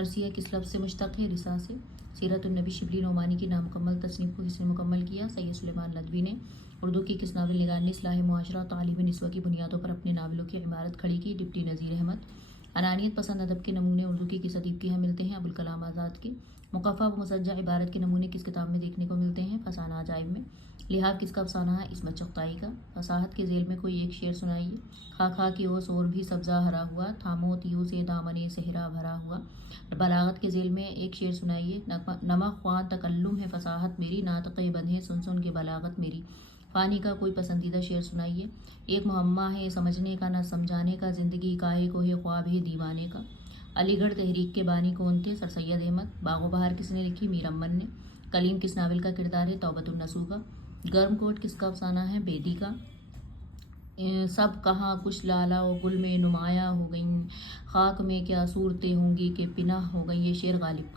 مرثیہ کس لفظ سے مشتق ہے؟ رسا سے۔ سیرت النبی شبلی نعمانی کی نامکمل تصنیف کو کس نے مکمل کیا؟ سید سلیمان ندوی نے۔ اردو کی کس ناول نگار نے اصلاح معاشرہ اور تعلیم نسواں کی بنیادوں پر اپنے ناولوں کی عمارت کھڑی کی؟ ڈپٹی نذیر احمد۔ انانیت پسند ادب کے نمونے اردو کی کس ادیب کے یہاں ملتے ہیں؟ ابوالکلام آزاد کے۔ مقفع و مسجع عبارت کے نمونے کس کتاب میں دیکھنے کو ملتے ہیں؟ فسانہ عجائب میں۔ لحاف کس کا افسانہ ہے؟ عصمت چغتائی کا۔ فصاحت کے ذیل میں کوئی ایک شعر سنائیے۔ خاک خاک کی اوس اور بھی سبزہ ہرا ہوا، تھامو تیو سے دامن صحرا بھرا ہوا۔ بلاغت کے ذیل میں ایک شعر سنائیے۔ نمک خواں تکلم ہے فصاحت میری، ناطق بند ہے سن سن کے بلاغت میری۔ فانی کا کوئی پسندیدہ شعر سنائیے۔ ایک معمہ ہے سمجھنے کا نہ سمجھانے کا، زندگی کاہے کو ہے خواب ہے دیوانے کا۔ علی گڑھ تحریک کے بانی کون تھے؟ سر سید احمد۔ باغ و بہار کس نے لکھی؟ میر امن نے۔ کلیم کس ناول کا کردار ہے؟ توبۃ النصوح کا۔ گرم کوٹ کس کا افسانہ ہے؟ بیدی کا۔ سب کہاں کچھ لالا و گل میں نمایاں ہو گئیں، خاک میں کیا صورتیں ہوں گی کہ پنہاں ہو گئیں، یہ شعر غالب کا ہے۔